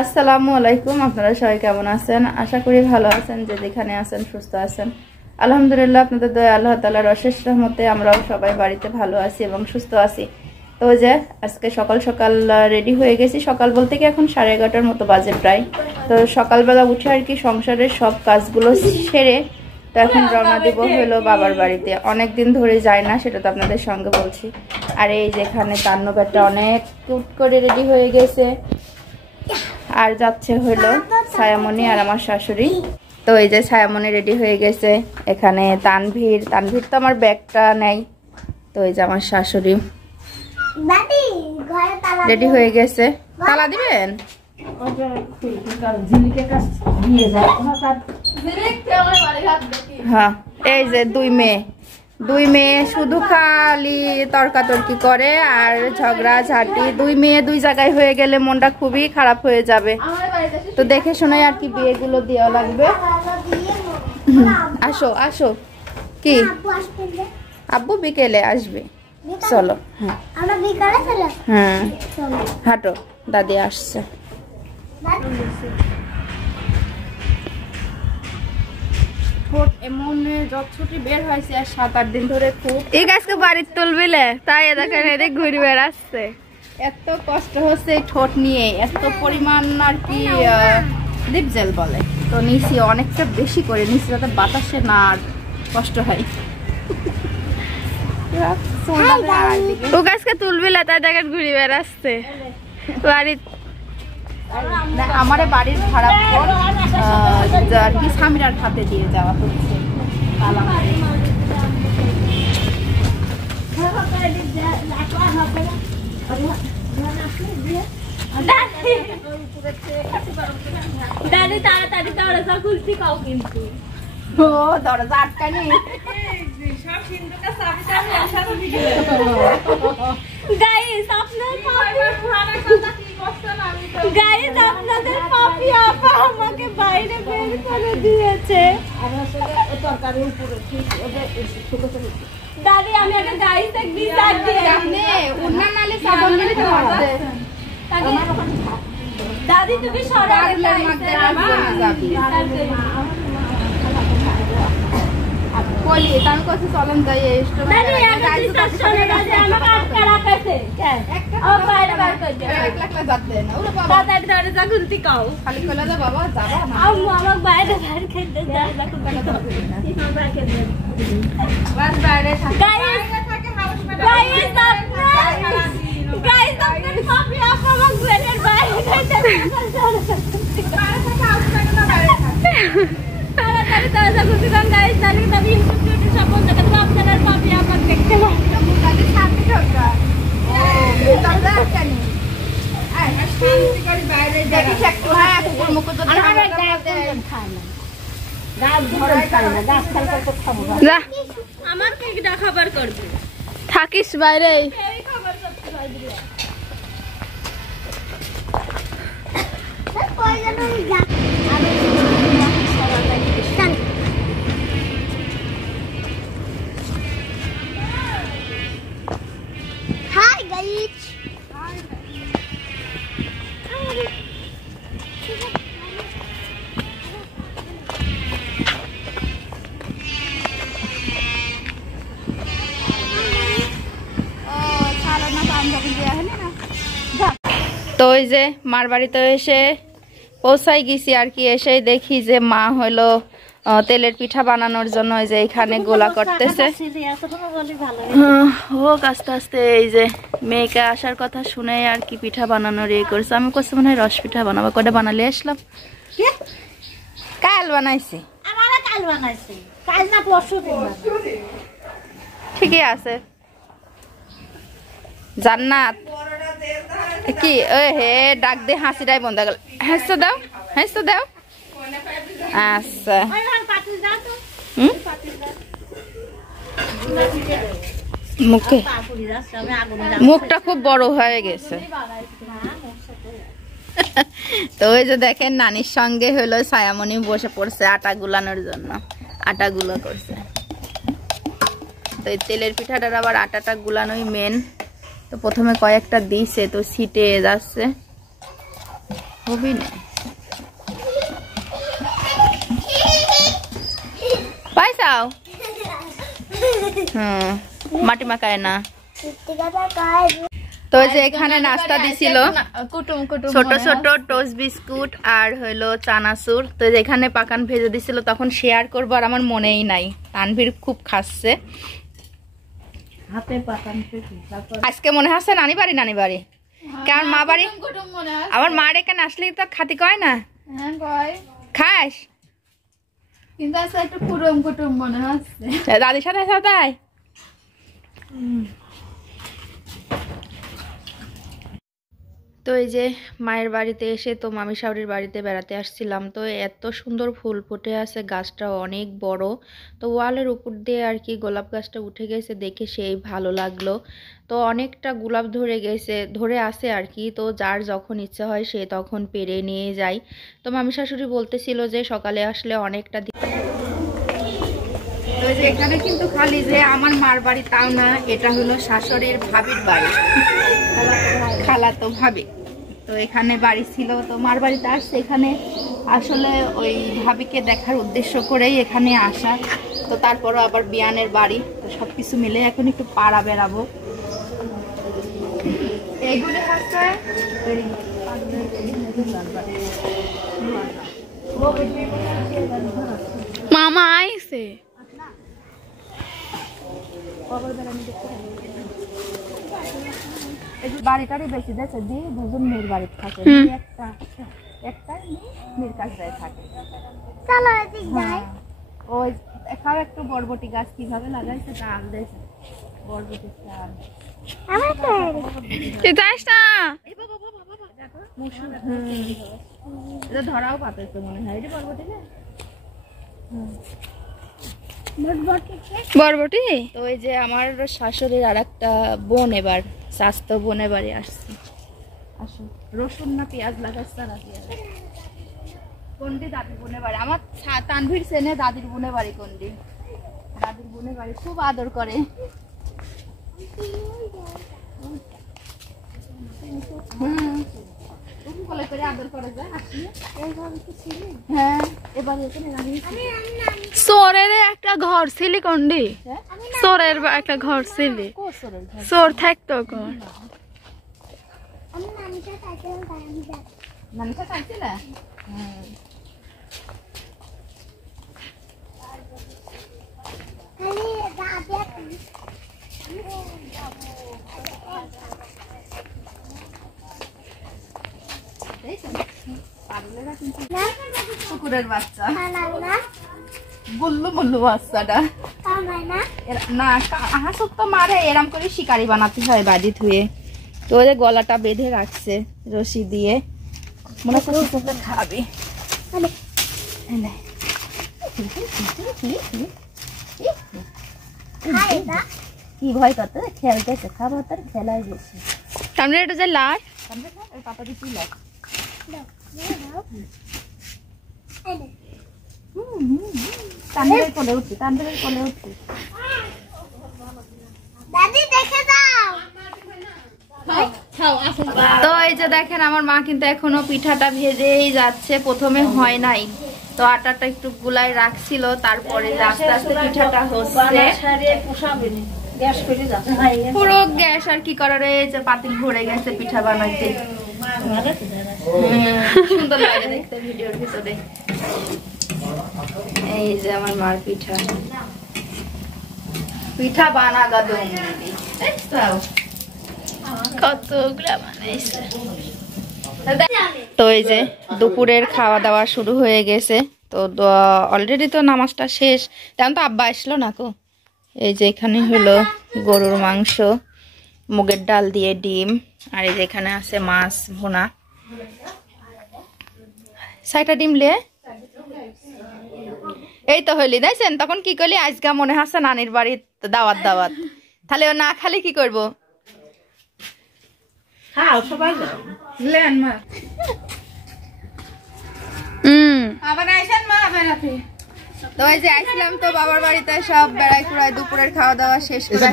আসসালামু আলাইকুম, আপনারা সবাই কেমন আছেন? আশা করি ভালো আছেন, যে যেখানে আছেন সুস্থ আছেন। আলহামদুলিল্লাহ, আপনাদের দয়া আল্লাহ তাআলার অশেষ রহমতে আমরাও সবাই বাড়িতে ভালো আছি এবং সুস্থ আছি। তো যে আজকে সকাল সকাল রেডি হয়ে গেছি। সকাল বলতে কি এখন 11:30টার মতো বাজে প্রায়। তো সকালবেলা উঠে আর কি সংসারের সব কাজগুলো সেরে তো এখন রওনা দিব হলো বাবার বাড়িতে। অনেক দিন ধরে যাই না, সেটা তো আপনাদের সঙ্গে বলছি। আর এই যেখানে তান্নবেরটা অনেক কিউট করে রেডি হয়ে গেছে, আর যাচ্ছে হলো ছায়ামণি আর আমার শাশুড়ি। তো এই যে ছায়ামণি রেডি হয়ে গেছে, এখানে তানভীর তো আমার ব্যাগটা নেই। তো এই যে আমার শাশুড়ি রেডি হয়ে গেছে। তালা দিবেন? হ্যাঁ, এই যে দুই মেয়ে শুধু খালি তর্কাতর্কি করে আর ঝগড়া ঝাঁটি। দুই মেয়ে দুই জায়গায় হয়ে গেলে মনটা খুবই খারাপ হয়ে যাবে। তো দেখে শুনে আর কি বিয়েগুলো দেওয়া লাগবে। আসো আসো। কি আব্বু বিকেলে আসবে? চলো। হ্যাঁ হাঁটো, দাদি আসছে। এমন ছুটি বের হয়েছে আর 7-8 দিন ধরে খুব এই গাছকে বাড়ির তুলবিলে, তাই দেখেন এদিক ঘুরে বেড়াচ্ছে। এত কষ্ট হচ্ছে ঠোঁট নিয়ে, এত পরিমাণ আর কি লিপ জেল বলে। তো নিচি অনেকটা বেশি করে নিচি, যাতে বাতাসে না কষ্ট হয়। ও গাছকে তুলবিলে, তাই দেখেন ঘুরে বেড়াচ্ছে বাড়ির। আমার বাড়ির ভাড়া আর কি স্বামীরার খাতে দিয়ে যাওয়া হচ্ছে। দাদি তাড়াতাড়ি দরজা খুলছি কাও, কিন্তু ও দরজা আটকানি। গাইস আপনাদের পাপি আপা আমাকে বাইরে বের করে দিয়েছে। দাদি আমি একটা গাইস এক বিচার দিয়ে আপনি উন্না নালে সাবন দিলে তো হবে। দাদি তুমি সরালে যাবি বলি তার কাছে চলেন যাই। দাদি একটা বিচার শুনে দাদি আমাকে আটকা রাখছে। ও বাইরে বার করে দাও। একলা যাতে না ওরে বাবা, দাদি দরজা খুলতে কাও। খালি কইলা যা বাবা, যাবা না। আম্মু আমাকে বাইরে বার করে দাও, দরজা খুলতে কাও। বাস বাইরে থাকে, বাইরে থাকে হাউস মে। গাইস আপনাদের পাপি আপা আমাকে বেডের বাইরে করে দাও। বাইরে থেকে হাউস মে না, বাইরে থাকে। তাড়াতাড়ি দরজা খুলতে দাও গাইস, তাহলে দাদি ইনস্টিটিউটে সব বন্ধ করে দাও। আপনাদের পাপি আপা দেখতে পাবে। দাদি সাথে ঢোকা। ও দরজা আটকানি। আয় শান্তি করে বাইরে দেখিস একটু। হ্যাঁ কুকুর মুকুর তো আরে গাছ খায় না, গাছ ধরে খায় না, গাছ খাল করতে খাবো। যা আমার কি খাবার করবে? থাকিস বাইরে। এই খাবার করতে বাইরে। কই যেন যা আমি হাই গাইস। তো ওই যে মার বাড়িতে এসে পৌঁছাই গেছি আর কি। এসেই দেখি যে মা হলো তেলের পিঠা বানানোর জন্য ওই যে এখানে গোলা করতেছে। হোক আস্তে আস্তে। এই যে মেয়েকে আসার কথা শুনে আর কি পিঠা বানানোর ইয়ে করছে। আমি করছি মনে হয় রস পিঠা বানাবো। কটা বানালে আসলাম, কাল বানাইছি। ঠিকই আছে। জান্নাত কি ওই হে ডাক দে, হাসিটাই বন্ধ গেল। হাসতে দাও, হাসতে দাও। আচ্ছা মুখটা খুব বড় হয়ে গেছে। তো ওই যে দেখেন নানির সঙ্গে হলো ছায়ামণি বসে পড়ছে আটা গুলানোর জন্য, আটা গুলা করছে। তো এই তেলের পিঠাটার আবার আটাটা গুলানোই মেন। তো প্রথমে কয়েকটা দিছে, তো ছিটে যাচ্ছে। হবি না পাইছাও মাটি মাখায় না তো যে এখানে নাস্তা দিছিল ছোট ছোট টোস্ট বিস্কুট আর হইলো চানাচুর। তো এখানে পাকান ভেজে দিছিল, তখন শেয়ার করবো আর আমার মনেই নাই। তানভীর খুব খাচ্ছে আজকে, মনে হচ্ছে নানি বাড়ি কারণ মা বাড়ি আমার মার এখানে আসলে তো খাতি কয় না খাস, কিন্তু আজকে একটু কুটুম কুটুম মনে হচ্ছে। দাদির সাথে তাই তো এই যে মায়ের বাড়িতে এসে তো মামি শাওরির বাড়িতে বেড়াতে আসছিলাম। তো এত সুন্দর ফুল ফুটে আছে, গাছটা অনেক বড়। তো ওয়ালের উপর দিয়ে আর কি গোলাপ গাছটা উঠে গেছে, দেখে সেই ভালো লাগলো। তো অনেকটা গোলাপ ধরে আসে আর কি। তো যার যখন ইচ্ছা হয় সে তখন পেরে নিয়ে যায়। তো মামি শাশুড়ি বলতেছিল যে সকালে আসলে অনেকটা তো যে এখানে কিন্তু খালি যে আমার মার বাড়ি তাও না, এটা হলো শাশুড়ির ভাবির বাড়ি, খালাতো ভাবি। তো এখানে বাড়ি ছিল, তো মার বাড়িতে আসছে। এখানে আসলে ওই ভাবিকে দেখার উদ্দেশ্য করেই এখানে আসা। তো তারপরও আবার বিয়ানের বাড়ি, তো সবকিছু মিলে এখন একটু পাড়া বেড়াবো। এইগুলি হচ্ছে মামা আইছে বাড়িটারই বেশি দেখছে দিয়ে দুজন মেয়ের বাড়িতে থাকে, একটা মেয়ের কাছে থাকে। ওই এখানে একটু বরবটি গাছ কিভাবে লাগাইছে তা আলাদাইছে, বরবটি চাল ধরাও পাতেছে মনে হয়, এটা বরবটি না বরবটি। তো ওই যে আমার শাশুড়ির আর একটা বোন এবার স্বাস্থ্য বোনের বাড়ি আসছে। আসো, রসুন না পেঁয়াজ লাগাচ্ছে না পেঁয়াজ কোনটি দাদির বোনের বাড়ি। আমার তানভীর সেনে দাদির বোনের বাড়ি কোনটি, দাদির বোনের বাড়ি খুব আদর করে। করে আদর করে যায়। হ্যাঁ এবার সোরের একটা ঘর ছিলি কোনডি, সোরের একটা ঘর ছিলি, সোর থাকতো ঘর। নানিটা খাইছিলে? কুকুরের বাচ্চা বললু বললু বাচ্চাটা না হাসুক তো মারে, এরম করে শিকারি বানাতে হয় বাজি ধুয়ে। তো ওই গলাটা বেঁধে রাখছে রশি দিয়ে, মনে করছে খাবে। কি ভয় কত খেলতেছে, খাবার তার খেলাই বেশি। সামনে এটা যে লাল পাতা দিয়ে তুই লাগ তান্ডবের কোলে উঠছি, তান্ডবের কোলে উঠছি। তো এই যে দেখেন আমার মা কিন্তু এখনো পিঠাটা ভেজেই যাচ্ছে, প্রথমে হয় নাই। তো আটাটা একটু গুলাই রাখছিল, তারপরে আস্তে আস্তে পিঠাটা হচ্ছে। পুরো গ্যাস আর কি করার, যে পাতিল ভরে গেছে পিঠা বানাইতে। সুন্দর লাগে দেখতে ভিডিওর ভিতরে। এই যে আমার মার পিঠা পিঠা বানাগা কতগুলা বানাইছে। তো এই যে দুপুরের খাওয়া দাওয়া শুরু হয়ে গেছে। তো অলরেডি তো নামাজটা শেষ, তেমন তো আব্বা আসলো না কো। এই যে এখানে হলো গরুর মাংস, মুগের ডাল দিয়ে ডিম, আর এই যে এখানে আছে মাছ ভুনা। 6টা ডিম লে এই তো হইলি দেখছেন। তখন কি করলি, আজকা মনে হচ্ছে নানির বাড়ির দাওয়াত দাওয়াত, তাহলে ও না খালি কি করবো। তো এই যে আসলাম তো বাবার বাড়িতে, সব বেড়াই কুড়াই দুপুরের খাওয়া দাওয়া শেষ করে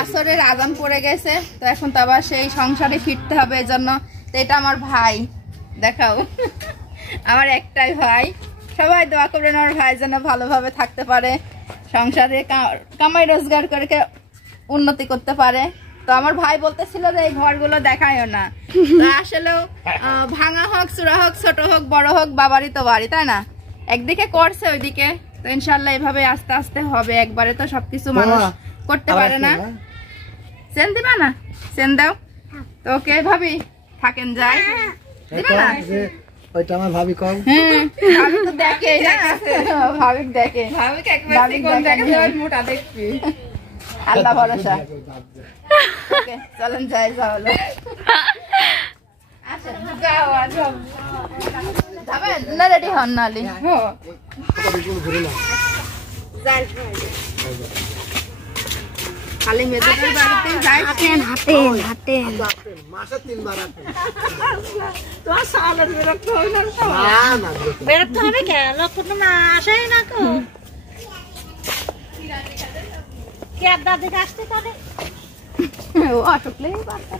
আসরের আজান পড়ে গেছে। তো এখন তো আবার সেই সংসারে ফিরতে হবে, এই জন্য। তো এটা আমার ভাই, দেখাও। আমার একটাই ভাই, সবাই দোয়া করবেন আমার ভাই যেন ভালোভাবে থাকতে পারে, সংসারে কামাই রোজগার করে উন্নতি করতে পারে। তো আমার ভাই বলতেছিল যে এই ঘরগুলো দেখায়ও না, আসলেও ভাঙা হোক চূড়া হোক ছোট হোক বড় হোক বাবারই তো বাড়ি, তাই না? একদিকে করছে ওইদিকে, তো ইনশাল্লাহ এভাবে আস্তে আস্তে হবে, একবারে তো সবকিছু মানুষ করতে পারে না। সেন দিবা না? সেন দাও তো। ওকে ভাবি থাকেন যায় দিবা না? ওইটা আমার ভাবি কম। ভাবি তো দেখে না, ভাবি দেখে, আল্লাহ ভরসা। ওকে চলেন যাই যাওয়ালো। যাবেন না? রেডি হন নালি খালি মেয়েদের বাড়িতে যাই। হাতেন মাসে 3 বার আসেন। তোমার সালের বিরক্ত হইল না? না বিরক্ত হবে কে? লোক তো না আসেই না কো। কে দাদিকে আসতে পারে? ও আসলেই পারত।